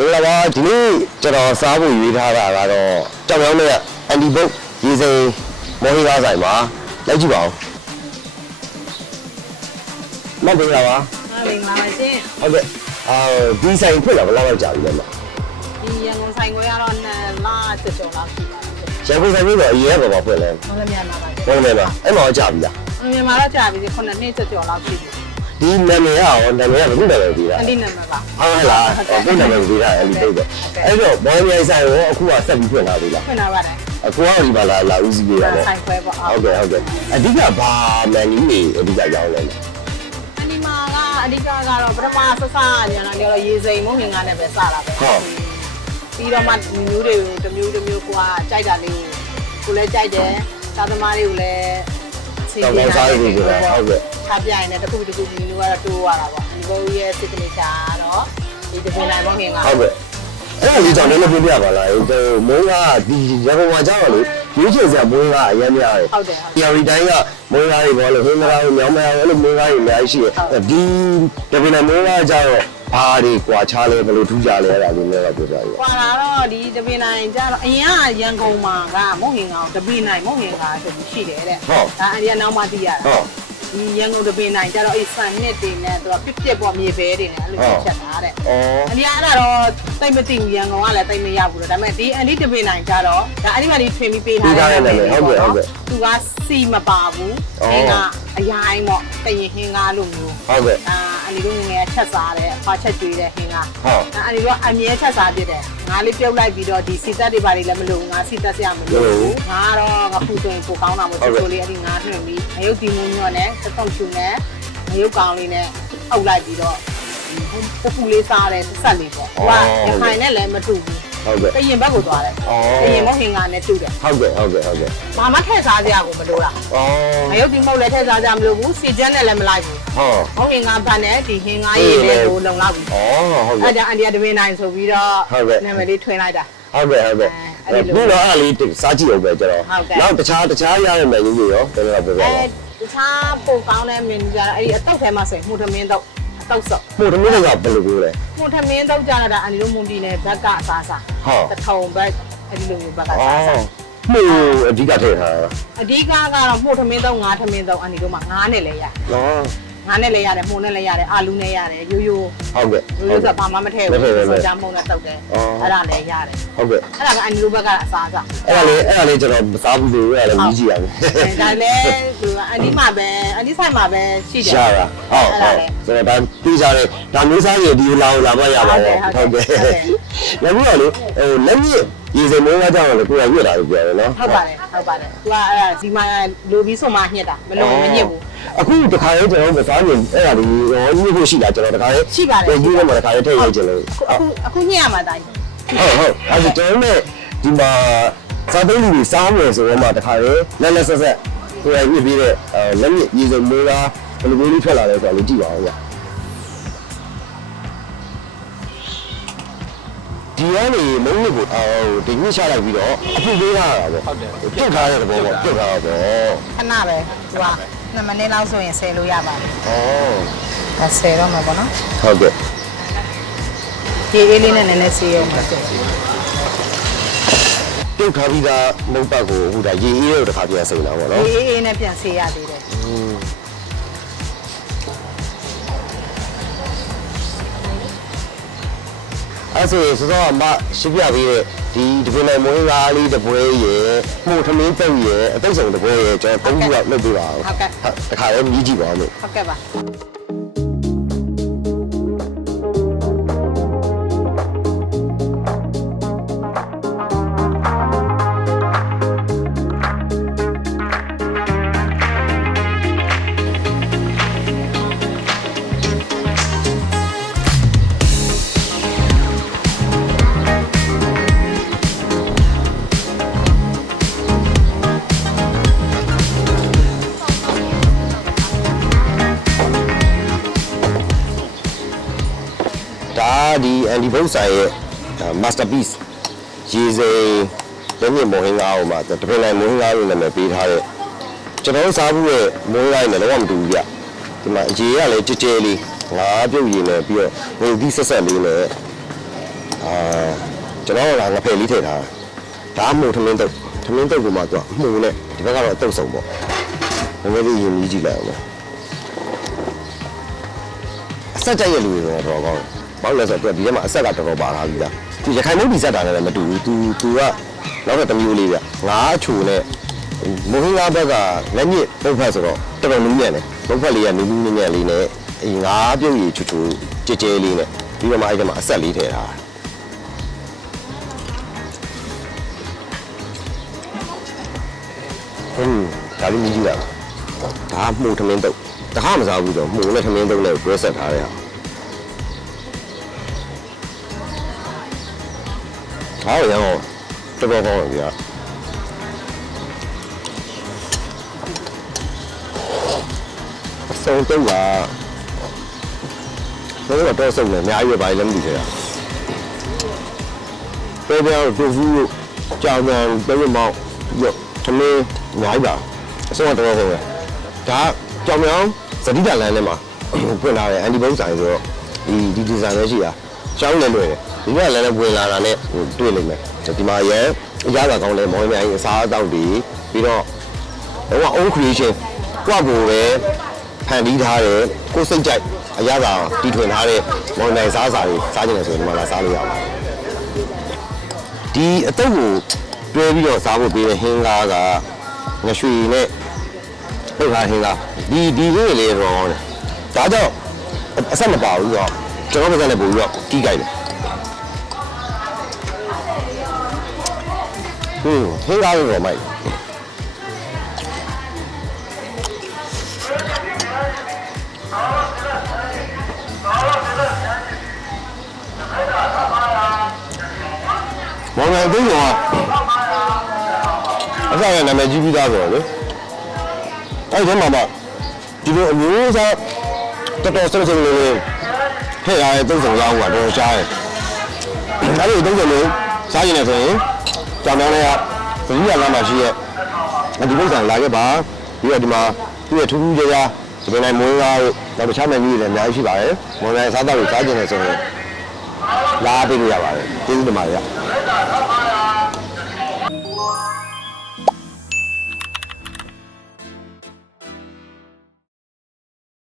မင်္ဂလာပါဒီနေ့ကျွန်တော်စားဖို့ရွေးထားတာကတော့ကြောင်ရောင်းနဲ့အန်ဒီဘုတ်ရေစိမ်မော်ဟီကားဆိုင်ပါလိုက်ကြည့်ပါဦးမင်္ဂလာပါဟုတ်ပြီငါပါရှင်ဟုတ်ကဲ့အာဒီဆိုင်ဖွင့်လာဘယ်လောက်လောက်ကြာပြီလဲမဒီရန်ကုန်ဆိုင်ကိုရတော့နှစ်လကျော်ကျော်လောက်ရှိပါပြီရန်ကုန်ဆိုင်ပြီးတော့အရင်ကဘာဖွင့်လဲဟုတ်လည်းမြန်မာပါရှင်ဟုတ်တယ်လားအဲ့မှာကြာပြီလားမြန်မာတော့ကြာပြီခုနှစ်နှစ်ကျော်ကျော်လောက်ရှိပြီ ဒီနာမည်ကရောနာမည်ကဘယ်လိုလဲပြီးတာအန်ဒီနံပါတ်ပါဟုတ်လားအခုနာမည်ပြီးတာအဲ့ဒီဘုတ်ကအဲ့တော့မော်ဟီကားဆိုင်ကိုအခုကဆက်ပြီးဖွင့်လာပြီလားဖွင့်လာပါတယ်အခုကဒီမှာလာလာဦးစီးပေးရတယ်ဆိုင်ခွဲပေါ့ဟုတ်ကဲ့ဟုတ်ကဲ့အဓိကဘာမန်နူးတွေအဓိကရောင်းလဲအနီမာကအဓိကကတော့ပထမဆဆညာလာပြောတော့ရေစိမ်မုံငင်ကနဲ့ပဲစတာပဲဟုတ်ပြီးတော့မှမျိုးတွေကိုတစ်မျိုးတစ်မျိုးကိုကကြိုက်တာလေးကိုကိုလည်းကြိုက်တယ်သာသမားတွေကိုလည်းစီတော့ပြေကောင်းစားရည်ဆိုတာဟုတ်ကဲ့ ချပြရင်လည်းတစ်ခုတစ်ခုမျိုးကတော့တိုးရတာပေါ့ဒီဘုံရဲ့ signature ကတော့ဒီတပင်နိုင်မုံငင်ကဟုတ်ကဲ့အဲ့ဒါလေးကြောင့်လည်းပြောပြပါလားဟိုမိုးကဒီရန်ကုန်မှာကြောက်လို့ရွေးချယ်စရာမိုးကအရင်များတယ်ဟုတ်တယ်ဟုတ်ဒီရီတိုင်းကမိုးကားတွေဘောလို့ဟင်းမကားကိုမြောင်းမကားကိုအဲ့လိုမိုးကားတွေအများကြီးရှိတယ်ဒီတပင်နဲ့မိုးကားကြောက်ဘာတွေကွာခြားလဲဘယ်လိုထူးခြားလဲအဲ့ဒါလေးလည်းပြောပြပါဦးကွာလာတော့ဒီတပင်နိုင်ကြတော့အရင်ကရန်ကုန်မှာကမုံငင်ကောင်တပင်နိုင်မုံငင်ကဆိုပြီးရှိတယ်တဲ့ဟုတ်ဒါအရင်နောက်မှသိရတာဟုတ်ဒီ ရန်ကုန်တပင်နိုင်ကြတော့အဲ့ဆန်နှစ်တွေနဲ့သူကပြစ်ပြစ်ပေါ်မြေပဲတွေနဲ့အဲ့လိုဖြတ်တာတဲ့ဩအဒီအဲ့ဒါတော့တိတ်မသိဘူးရန်ကုန်ကလည်းတိတ်မရဘူးတော့ဒါပေမဲ့ဒီအန်ဒီတပင်နိုင်ကြတော့ဒါအဲ့ဒီမှာဒီထွင်ပြီးပေးထားတဲ့သူကစီမပါဘူးဟင်းကအရိုင်းပေါ့တရင်ဟင်းကားလိုမျိုးဟုတ်ကဲ့ အာအန်ဒီတို့ငယ်ချက်စားတယ်ဖာချက်ကျွေးတဲ့ဟင်းကားဟုတ်အဲ့ဒီတော့အမြဲချက်စားပြစ်တယ်ငါလေးပြုတ်လိုက်ပြီးတော့ဒီစီတက်တွေဘာတွေလည်းမလို့ငါစီတက်စရာမလိုဘူးငါတော့ငါဖူဆိုရင်ကိုကောင်းတာမို့ချိုချိုလေးအဲ့ဒီငါထွင်ပြီးငရုတ်တီမူညော့နဲ့စက်သွန်ဖြူနဲ့ငရုတ်ကောင်လေးနဲ့အုပ်လိုက်ပြီးတော့ပပူလေးစားတယ်ဆက်လေးပေါ့ဟိုကရခိုင်နဲ့လည်းမတူဘူး ဟုတ်ကဲ့တရင်ဘက်ကိုသွားတယ်တရင်ဘက်ဟင်္ကာနဲ့တူတယ်ဟုတ်ကဲ့ဟုတ်ကဲ့ဟုတ်ကဲ့ဘာမှထည့်စားစရာကိုမလိုတာဩငရုတ်တီမဟုတ်လည်းထည့်စားစရာမလိုဘူးစီကျန်းနဲ့လည်းမလိုက်ဘူးဟုတ်ဟောင်းဟင်္ကာဘတ်နဲ့ဒီဟင်္ကာရည်လေးကိုလုံလောက်ပြီဩဟုတ်ကဲ့အဲ့ဒါအန်ဒီယာတပင်းနိုင်ဆိုပြီးတော့ဟုတ်ကဲ့နာမည်လေးထွင်လိုက်တာဟုတ်ကဲ့ဟုတ်ကဲ့အဲ့အဲ့ဒီလိုဒီတော့အဲ့လေးစားကြည့်အောင်ပဲကျွန်တော်ဟုတ်ကဲ့နောက်တခြားတခြားရတဲ့ menu တွေရောကျွန်တော်ပြောပြပါအဲတခြားပိုကောင်းတဲ့မင်းကြတော့အဲ့ဒီအတုတ်ထဲမှာဆိုရင်မှုထမင်းတော့အ တုတ်စော့မို့တမင်းကဘယ်လိုပြောလဲမှုထမင်းတော့ကြတာအန်ဒီလိုမွန်ပြည်နယ်ဘက်ကအစားစားဟုတ်တထုံဘက်အဲ့ဒီလိုမျိုးဘက်ကဩစားစားမို့အဓိကထည့်ထားတာအဓိကကတော့မှုထမင်းတော့ငါးထမင်းတော့အန်ဒီတို့မှာငါးနဲ့လည်းရနော် ငါးနဲ့လည်းရတယ်မှုနဲ့လည်းရတယ်အာလူနဲ့ရတယ်ရိုးရိုးဟုတ်ကဲ့ရိုးရိုးဆိုဘာမှမထည့်ဘူးဆိုကြမှုနဲ့တုတ်တယ်အဲ့ဒါလည်းရတယ်ဟုတ်ကဲ့အဲ့ဒါကအန်ဒီလိုဘက်ကအစားစားအဲ့ဒါလေးအဲ့ဒါလေးကျွန်တော်မစားဘူးလို့အဲ့ဒါလေးမြည်ကြည့်ရမယ်ဒါလည်းသူကအန်ဒီမှာပဲအန်ဒီဆိုင်မှာပဲရှိတယ်ရှာတာဟုတ်ဟုတ်ဆိုတော့ဒါပြီးကြတယ်ဒါမျိုးစားရည်ဒီလာလာမရပါဘူးဟုတ်ကဲ့လည်းပြီးတော့လေဟိုလက်မြင့်ရေစင်မိုးကကြောင်းလည်းကိုယ်ရွက်တာလို့ပြောတယ်နော်ဟုတ်ပါတယ်ဟုတ်ပါတယ်သူကအဲ့ဒါဒီမှာလိုပြီးဆိုမှညှက်တာမလို့မညှက်ဘူး အခုတခါလေးကျွန်တော်မစားရင်အဲ့ဒါလေးရောညှိဖို့ရှိတာကျွန်တော်တခါလေးရှိပါတယ်ဒီနေ့မှတခါလေးထည့်ရိုက်ချင်လို့အခုအခုညှက်ရမှာတိုင်းဟုတ်ဟုတ်အဲ့ဒါကျွန်တော်နဲ့ဒီမှာစားသုံးလူတွေစားမယ်ဆိုတော့မှတခါလေးလက်လက်ဆက်ဆက်ကိုယ်ရညှိပြီးတဲ့လက်မြင့်ရေစင်မိုးကဘယ်လိုမျိုးလေးထွက်လာလဲဆိုတာလေးကြည့်ပါဦးဗျဒီကနေမုန်းလို့ကိုအော်ဒီညှိချလိုက်ပြီးတော့အဖြစ်ပေးထားတာပေါ့ဟုတ်တယ်ပြုတ်ထားတဲ့သဘောပေါ့ပြုတ်ထားတာပေါ့ခဏပဲသူက 2မိနစ်လောက်ဆိုရင်ဆယ်လို့ရပါတယ်ဩဒါဆယ်တော့မှာပေါ့နော်ဟုတ်ကဲ့ဒီအေးလေးနဲ့နည်းနည်းဆေးအောင်ပါဆိုပြုတ်ထားပြီးသားမုတ်ပတ်ကိုဟိုဒါရေအေးတော့တစ်ခါပြန်စိန်တာပေါ့နော်အေးအေးနဲ့ပြန်ဆေးရသေးတယ်အဲ့ဆိုရင်စောစောကမရှင်းပြပေးတဲ့ ဒီဒီပင်နိုင်မွေးကားလေးတစ်ပွဲရယ်မှုထမင်းပုတ်ရယ်အသိဆုံးတစ်ပွဲရယ်ကျွန်တော်သုံးခုလောက်လုပ်ပေးပါဦးတခါလေးမြည်ကြည့်ပါဦးလို့ဟုတ်ကဲ့ပါ ဒါဒီအန်ဒီဘုတ်ဆိုင်ရဲ့ masterpiece ရေစိမ်လက်မြင့်မော်ဟင်းကားဟိုမှာတပင်နိုင်မော်ဟင်းကားလို့နာမည်ပေးထားတဲ့ကျွန်တော်စားဘူးရဲ့မော်ဟင်းကားနဲ့တော့မတူဘူးဗျဒီမှာရေကလည်းကြဲကြဲလေးငါးပြုတ်ရည်နဲ့ပြီးတော့ဝင်ပြီးဆက်ဆက်လေးနဲ့အာကျွန်တော်ကငဖယ်လေးထည့်ထားတာဒါမှမဟုတ်ထမင်းတုပ်ထမင်းတုပ်ကမှသူကမှုနဲ့ဒီဘက်ကတော့အတုပ်ဆုံးပေါ့ငယ်ငယ်လေးရင်ကြီးကြည့်လိုက်အောင်မယ်အဆက်ကြိုက်ရဲ့လူတွေဆိုတော့တော့ကောင်းတယ် ဘာလို့လဲဆိုတော့သူကဒီထဲမှာအဆက်ကတော်တော်ပါလာပြီလားသူရခိုင်မုတ်ဒီဆက်တာနဲ့လည်းမတူဘူး तू तू ကနောက်တော့တစ်မျိုးလေးဗျငါးအချိုနဲ့မိုဟင်းကားဘက်ကလက်ညစ်ပုတ်ဖက်ဆိုတော့တော်တော်နူးညံ့တယ်ပုတ်ဖက်လေးကနူးနူးညံ့ညံ့လေးနဲ့အေးငါးပြုတ်ရည်ချူချူကြဲကြဲလေးနဲ့ပြီးတော့မှအဲ့ဒီမှာအဆက်လေးထည့်ထားတာဟွန်းဒါလေးမြည်ကြည့်လိုက်ဒါမှုထမင်းတုပ်တခါမစားဘူးတော့မှုနဲ့ထမင်းတုပ်နဲ့တွဲဆက်ထားတဲ့ဟာ ဟာရအောင်တော်တော်ကောင်းပြီဗျာအစုံတုပ်ကတော့တော့စုံနေအများကြီးပဲဘာလည်းမသိသေးတာပဲပြောတူဖူးကြောင်ကြောင်ပြည့်မောက်ရောသမင်းအများကြီးပါအစုံကတော့ဟုတ်ပဲဒါကြောင်ကြောင်သတိတလန်းထဲမှာဖွင့်လာတယ်အန်တီဘုံဆိုင်ဆိုတော့ဒီဒီဒီဇိုင်ပဲရှိတာ ကျောင်းလည်းလွယ်တယ်ဒီကလည်းလည်းဝင်လာတာနဲ့ဟိုတွေ့လိမ့်မယ်ဒီမှာရဲအရသာကောင်းလဲမောင်မြိုင်အစားအသောက်တွေပြီးတော့ဟိုက own creation ကိုယ့်ကိုယ်ပဲဖန်တီးထားတယ်ကိုယ်စိတ်ကြိုက်အရသာတီထွင်ထားတဲ့မောင်မြိုင်စားစာတွေစားကြတယ်ဆိုရင်ဒီမှာလာစားလို့ရပါတယ်ဒီအတုပ်ကိုတွဲပြီးတော့စားဖို့ပေးတဲ့ဟင်းကားကငရွှေနဲ့ပုတ်ခါဟင်းကားဒီဒီလေးလေးတော့ကောင်းတယ်ဒါကြောင့်အဆက်မပါဘူးတော့ ကျွန်တော်ပါစနဲ့ပို့ပြီးတော့တီးကြိုက်တယ်ဟင်းဟင်းကားတော့မိုက်မောင်ငယ်သိန်းကအစရနာမည်ကြီးပြီးသားဆိုတော့လေအဲ့ဒီမှာမှဒီလိုအမျိုးအစားတော်တော်ဆက်ဆက်လေးလေး ထည့်ရတဲ့သုံးဆောင်ရောက်တာတော်တော်ရှားတယ်အဲ့ဒီသုံးဆောင်လေးစားရင်လည်းဆိုရင်ကြောင်တောင်းလေးကသတိရလမ်းမှာရှိရဲ့ဒီပုံစံလာခဲ့ပါပြီးတော့ဒီမှာသူ့ရဲ့ထူးထူးခြားခြားဒီနေ့နိုင်မွေးကားတို့နောက်တခြားမယ်ကြီးတွေလည်းအများကြီးရှိပါတယ်မော်နယ်စားတော့စားကျင်တယ်ဆိုရင်လာပေးလို့ရပါတယ်ကျေးဇူးတင်ပါတယ်